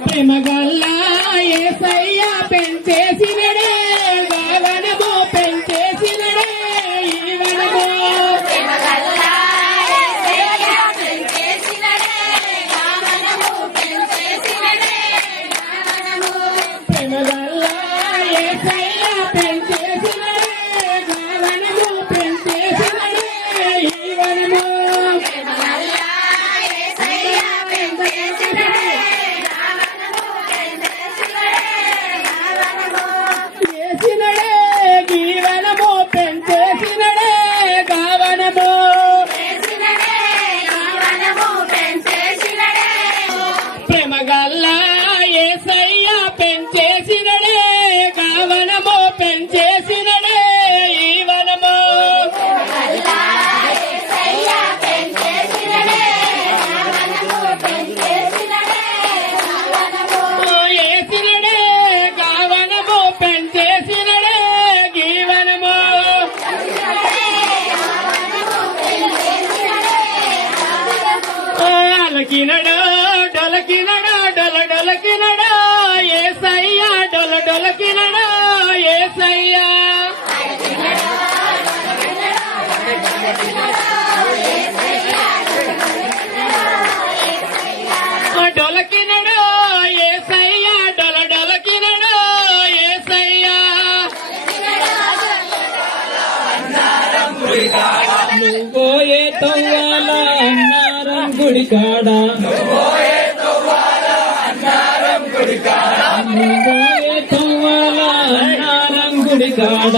ప్రేమగల్లా యేసయ్య పెంచేసినడే గగనము పెంచేసినడే ఈ వనము ప్రేమగల్లా యేసయ్య పెంచేసినడే గగనము పెంచేసినడే గగనము ప్రేమగల్లా యేసయ్య పెంచేసినడే గగనము పెంచేసినడే ఈ వనము ప్రేమగల్లా యేసయ్య పెంచేసినడే ప్రేమగల్లా యేసయ్య పెంచేసినడే గగనము పెంచేసినడే ఈ వనము ప్రేమగల్లా యేసయ్య పెంచేసినడే గగనము పెంచేసినడే గగనము యేసినడే గగనము పెంచేసినడే గీవనము అలకినడు డొలకినడా డొల డొలకినడా యేసయ్య డొల డొలకినడా యేసయ్య డొలకినడా యేసయ్య డొల డొలకినడా యేసయ్య నువ్వోయే తవ్వాల అన్నారం గుడికాడ నువ్వోయే తవ్వాల అన్నారం గుడికాడ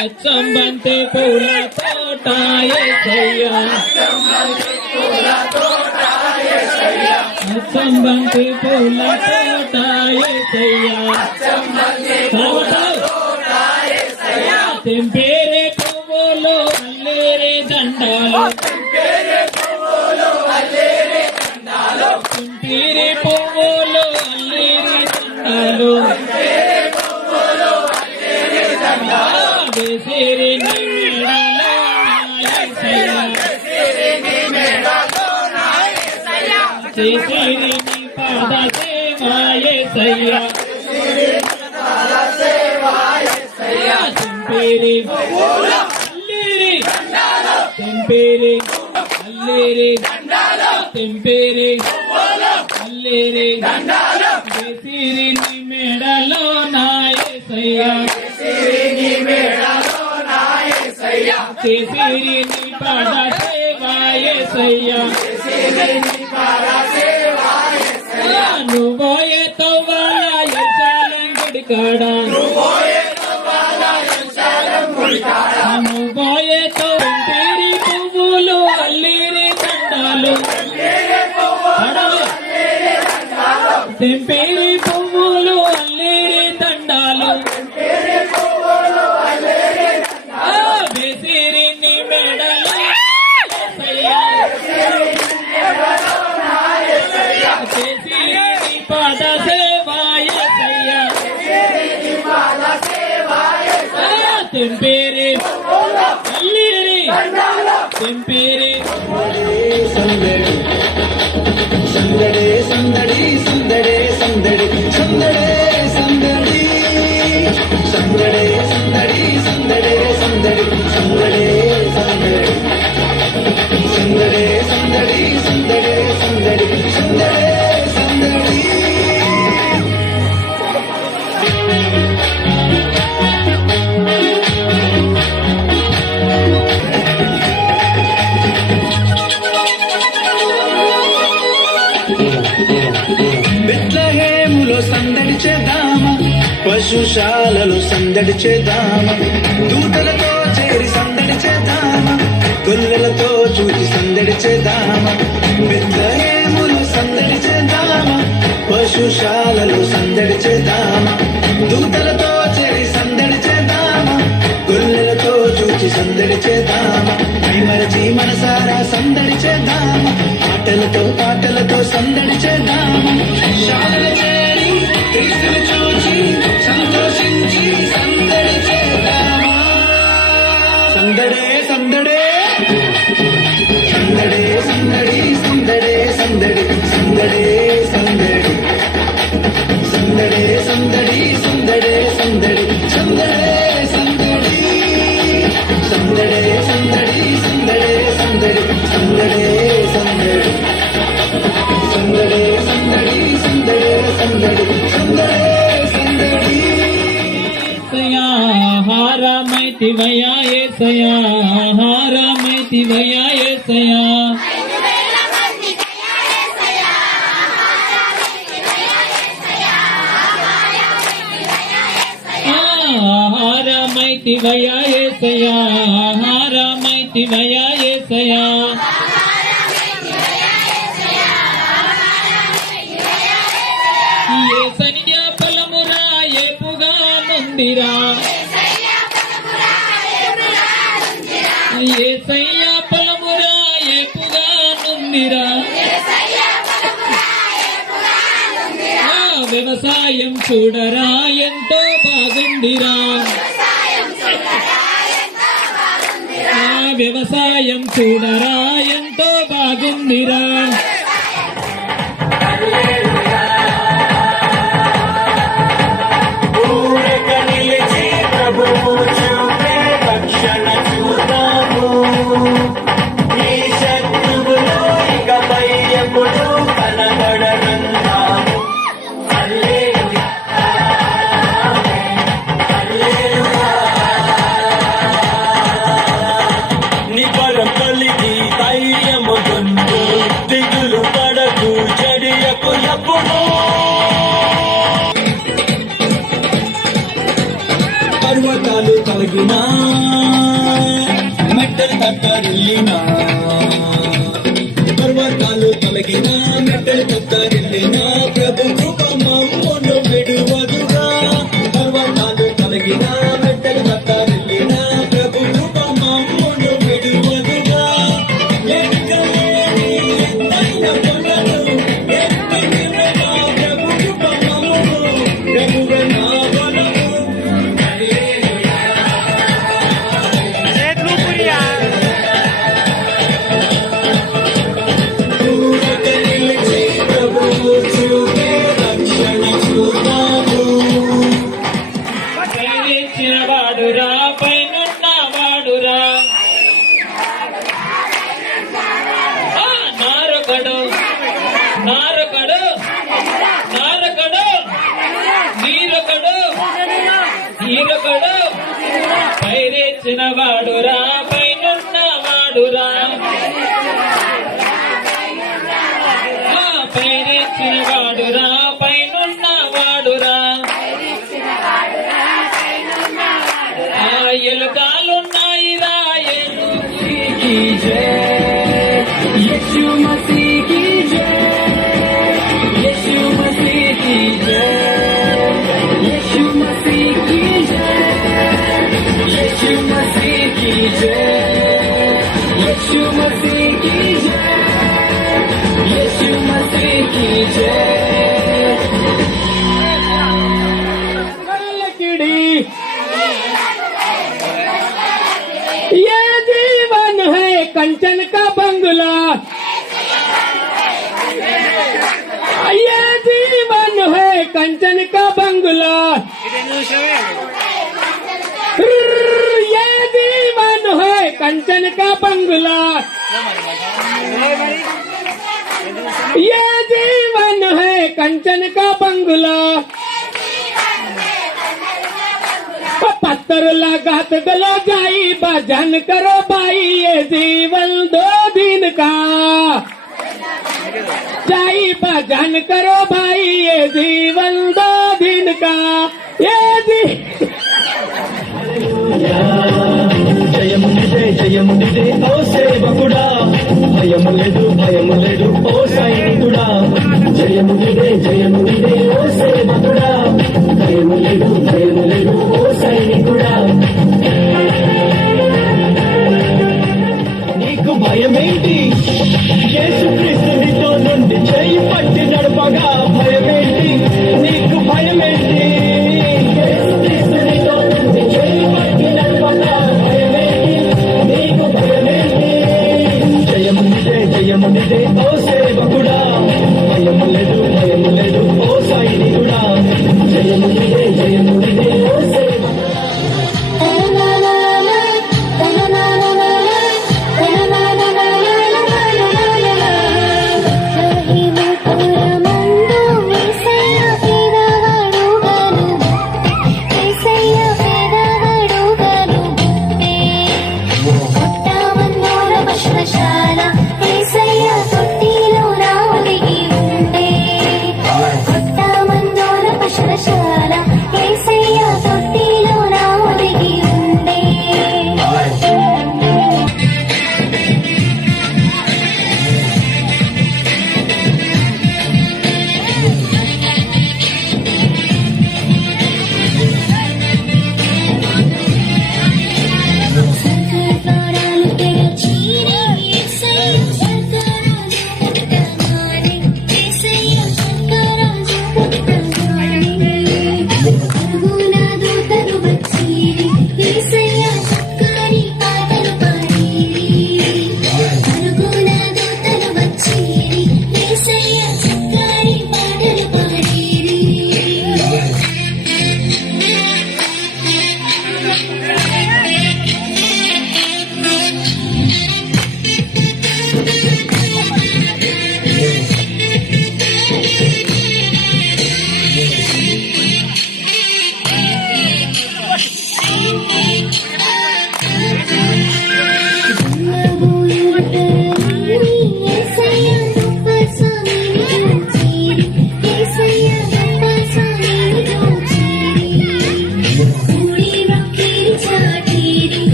అచ్చంబంతి పూల తోట యేసయ్య అచ్చంబంతి పూల తోట యేసయ్య తెంపేరే పువ్వులు అల్లేరే దండాలు తెంపేరే పువ్వులు అల్లేరే దండాలు వేసిరి నీ మెడలో నా యేసయ్య చేసిరి నీ పాద సేవ యేసయ్య తెంపేరి తెంపేరి అల్లేరి తెంపేరి అల్లేరి వేసిరి నీ మెడలో నా యేసయ్య చేసిరి నీ పాద సేవ యేసయ్య నువ్వోయే తవ్వాల యెరూషలేం గుడి కాడ నువ్వోయే తెంపేరి పువ్వులు అల్లేరి దండాలు తెంపేరి పువ్వులు అల్లేరి దండాలు వేసిరి నీ మెడలో చేసిరి నీ పాద సేవ యేసయ్య తెంపేరి అల్లేరి తెంపేరి సందడి సందడి సందడి సందడి సందడి సందడి సందడి సందడి సందడి సందడి సందడి సందడి సందడి సందడి సందడి సందడి సందడి సందడి బెత్లెహేములో సందడి చేద్దామా పశుశాలలో సందడి చేద్దామా దూతలతో చేరి సందడి చేద్దామా గొల్లలతో చూచి సందడి చేద్దామా బెత్లెహేములో సందడి చేద్దామా పశుశాలలో సందడి చేద్దామా దూతలతో చేరి సందడి చేద్దామా గొల్లలతో చూచి సందడి చేద్దామా మైమరచి మనసారా సందడి చేద్దామా పాటలతో సందడి చేద్దామా శాలలు చేరి క్రీస్తుని చూచి సంతోషించి సందడి చేద్దామా సందడే సందడే సందడే సందడి సందడే సందడి సందడే సందడి సందడే సందడి సందడే సందడి సందడే సందడి సందడే సందడి సందడే సందడి సందడే సందడి సందడే సందడి సందడే సందడి సందడే సందడి యేసయ్యా హారమైతివయ్యా యేసయ్యా హారమైతివయ్యా యేసయ్యా హారమైతివయ్యా యేసయ్యా హారమైతివయ్యా యేసయ్యా యేసయ్య ఫలమురా ఏపుగా నుండిరా యేసయ్య ఫలమురా ఏపుగా నుండిరా వ్యవసాయం చూడరా ఎంతో బాగుందిరా వ్యవసాయం చూడరా ఎంతో బాగుందిరా పర్వతాలు తొలగినా మెట్టలు తట్టరిల్లినా పర్వతాలు తొలగినా మెట్టలు తట్టరిల్లినా ప్రభు కృప మమ్మును విడువదుగా పర్వతాలు తొలగినా మెట్టలు తట్టరిల్లినా ప్రభు కృప మమ్మును విడువదుగా ఎక్కలేని ఎత్తైన కొండలు ఎక్కడికి ప్రభు కృప మమ్మును ప్రభువే నా బలము పేరెచ్చిన వాడురా పైనున్న వాడురా పేరెచ్చిన వాడురా పైనున్న వాడురా ఎలుకాలున్నాయి రా की जय यीशु मसीह की जय यीशु मसीह की जय यीशु मसीह की जय यीशु मसीह की जय यीशु मसीह की जय यीशु मसीह की जय ये जीवन है कंचन का बंगला ये जीवन है कंचन का बंगला ये जीवन है कंचन का बंगला ये जीवन है कंचन का बंगला पत्थर लगात गलो जाई भजन करो भाई ये जीवन 2 दिन का जाई भजन करो भाई ये जीवन 2 दिन का ये జయమునిదే ఓ సేవకుడా భయములేదు ఓ సైనికుడా జయమునిదే ఓ సేవకుడా భయములేదు ఓ సైనికుడా నీకు భయమేంటి యేసుక్రీస్తు